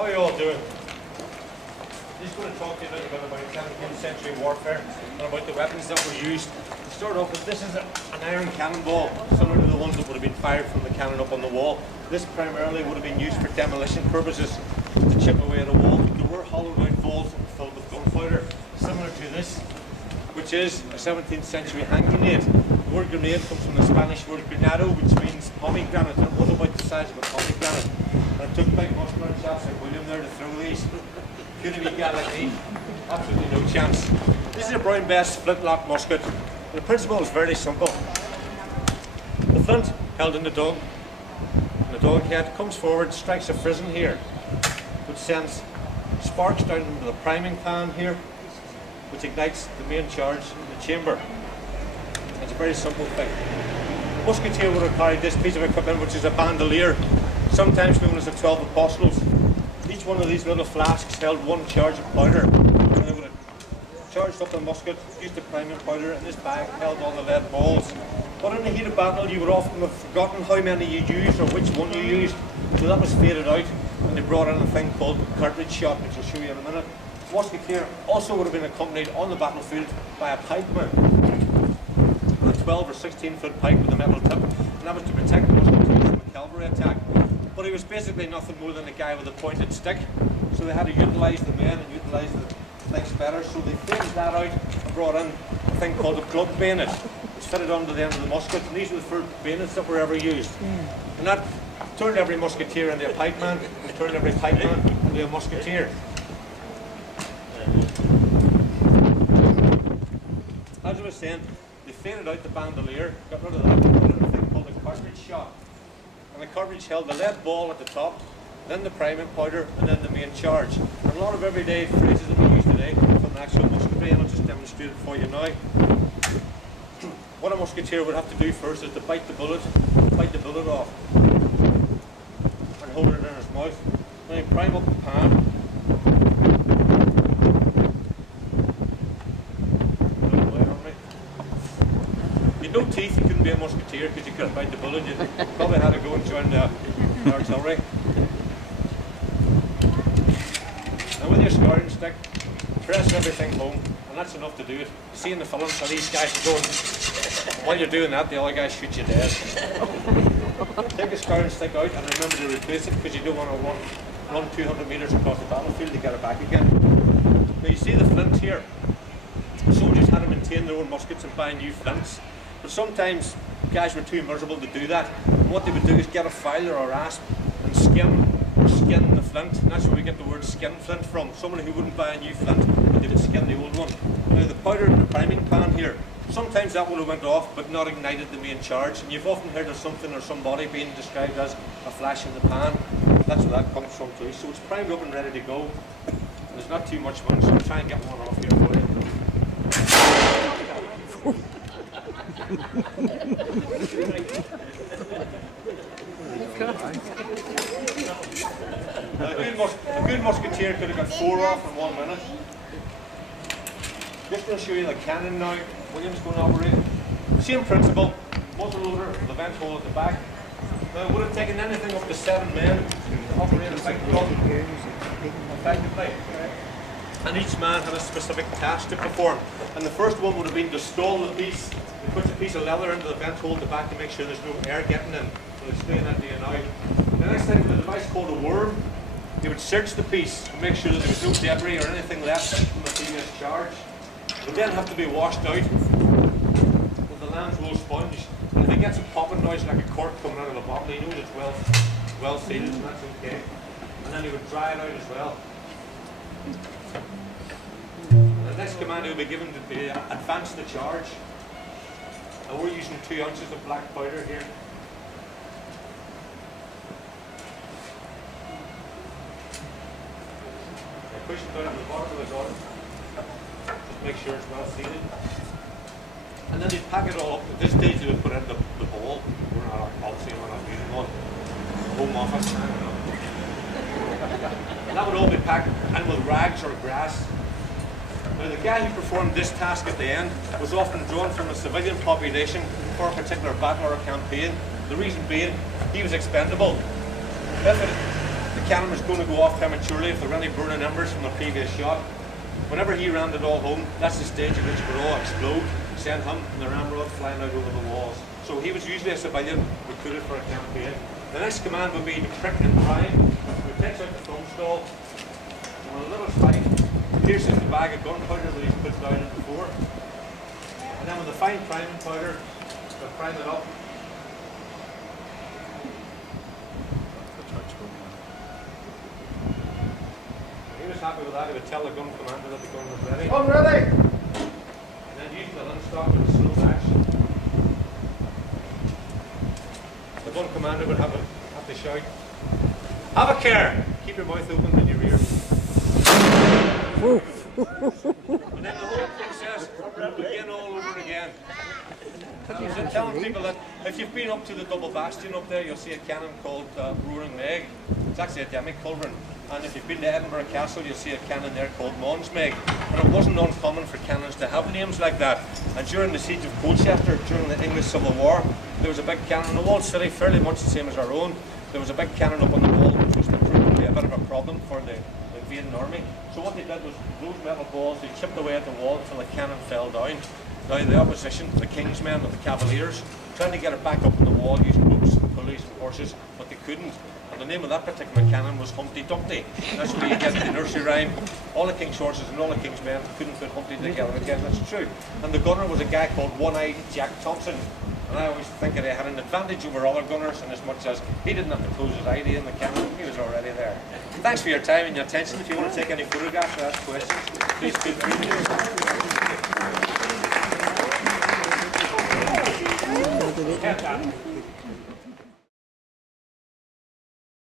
How are you all doing? I'm just going to talk to you a little bit about 17th century warfare and about the weapons that were used. To start off with, this is an iron cannonball, similar to the ones that would have been fired from the cannon up on the wall. This primarily would have been used for demolition purposes, to chip away at a wall. There were hollowed out balls filled with gunpowder, similar to this, which is a 17th century hand grenade. The word grenade comes from the Spanish word granado, which means pomegranate, and it was about the size of a pomegranate. And it took big muscular chaps like William there to throw these. Could have been guy like me? Absolutely no chance. This is a Brown Bess flintlock musket. The principle is very simple. The flint held in the dog, and the dog head comes forward, strikes a frizzen here, which sends sparks down into the priming pan here, which ignites the main charge in the chamber. It's a very simple thing. The musketeer would have carried this piece of equipment, which is a bandolier, sometimes known as the 12 Apostles. Each one of these little flasks held one charge of powder, and they would have charged up the musket, used the priming powder, and this bag held all the lead balls. But in the heat of battle, you would often have forgotten how many you used or which one you used, so that was faded out, and they brought in a thing called cartridge shot, which I'll show you in a minute. The musketeer also would have been accompanied on the battlefield by a pikeman, a 12 or 16-foot pike with a metal tip, and that was to protect the musketeers from a cavalry attack. But he was basically nothing more than a guy with a pointed stick, so they had to utilise the men and utilise the things better, so they phased that out and brought in a thing called a plug bayonet, which fitted onto the end of the musket, and these were the first bayonets that were ever used. And that turned every musketeer into a pikeman, and turned every pikeman into a musketeer. As I was saying, they faded out the bandolier, got rid of that, and put in a thing called a cartridge shot. And the cartridge held the lead ball at the top, then the priming powder, and then the main charge. And a lot of everyday phrases that we use today come from actual musketry, and I'll just demonstrate it for you now. What a musketeer would have to do first is to bite the bullet off, and hold it in his mouth. Then he prime up the pan. No teeth, you couldn't be a musketeer because you couldn't bite the bullet. You probably had to go and join the artillery. Now with your scouring stick, press everything home, and that's enough to do it. You see in the films how these guys are going, while you're doing that, the other guys shoot you dead. Take a scouring stick out and remember to replace it, because you don't want to run 200 metres across the battlefield to get it back again. Now you see the flint here. The soldiers had to maintain their own muskets and buy new flints. But sometimes guys were too miserable to do that. And what they would do is get a filer or asp and skin the flint. And that's where we get the word skin flint from. Someone who wouldn't buy a new flint, but they would skin the old one. Now the powder in the priming pan here, sometimes that would have went off but not ignited the main charge. And you've often heard of something or somebody being described as a flash in the pan. That's where that comes from too. So it's primed up and ready to go. And there's not too much one, so I'll try and get one off here for you. A good musketeer could have got 4 off in 1 minute. Just going to show you the cannon now. William's going to operate. Same principle, muzzle loader, the vent hole at the back. Now it would have taken anything up to 7 men to operate a big gun effectively. And each man had a specific task to perform. And the first one would have been to stall the piece. He puts a piece of leather into the vent hole at the back to make sure there's no air getting in. We'll explain that to you now. The next thing with a device called a worm, he would search the piece to make sure that there was no debris or anything left from the previous charge. It would then have to be washed out with a lamb's-wool sponge. And if he gets a popping noise like a cork coming out of a bottle, he knows it's well sealed, and that's okay. And then he would dry it out as well. The next command he will be given to be advance the charge. And we're using 2 ounces of black powder here. Push it down to the bottom of the gun. Just make sure it's well seated. And then they pack it all up. At this stage they would put in the ball. We're not obviously using one. Home office. And that would all be packed in with rags or grass. Now the guy who performed this task at the end was often drawn from a civilian population for a particular battle or a campaign. The reason being, he was expendable. the cannon was going to go off prematurely if there were any burning embers from the previous shot. Whenever he rammed it all home, that's the stage at which it would all explode, send him and the ramrod flying out over the walls. So he was usually a civilian recruited for a campaign. The next command would be to prick and prime. He takes out the foam stall, and with a little spike, pierces the bag of gunpowder that he's put down it before. And then with the fine priming powder, they'll prime it up. He was happy with that. He would tell the gun commander that the gun was ready. I'm ready! And then using the linstock with a slow action, the gun commander would have to shout, "Have a care! Keep your mouth open in your ear." And then the whole process would begin all over again. I was telling people that if you've been up to the double bastion up there, you'll see a cannon called Roaring Meg. It's actually a demi-culverin. And if you've been to Edinburgh Castle, you'll see a cannon there called Mons Meg. And it wasn't uncommon for cannons to have names like that. And during the siege of Colchester, during the English Civil War, there was a big cannon in the walled city, fairly much the same as our own. There was a big cannon up on the wall, which was proved to be a bit of a problem for the invading army. So what they did was those metal balls, they chipped away at the wall until the cannon fell down. Now the opposition, the King's men and the Cavaliers, trying to get it back up on the wall using ropes and pulleys and horses, but they couldn't. And the name of that particular cannon was Humpty Dumpty. That's where you get the nursery rhyme. All the King's horses and all the King's men couldn't put Humpty together again, that's true. And the gunner was a guy called One-Eyed Jack Thompson. And I always think that he had an advantage over other gunners in as much as he didn't have to close his eye in the cannon, he was already there. Thanks for your time and your attention. If you want to take any photographs or ask questions, please feel free to.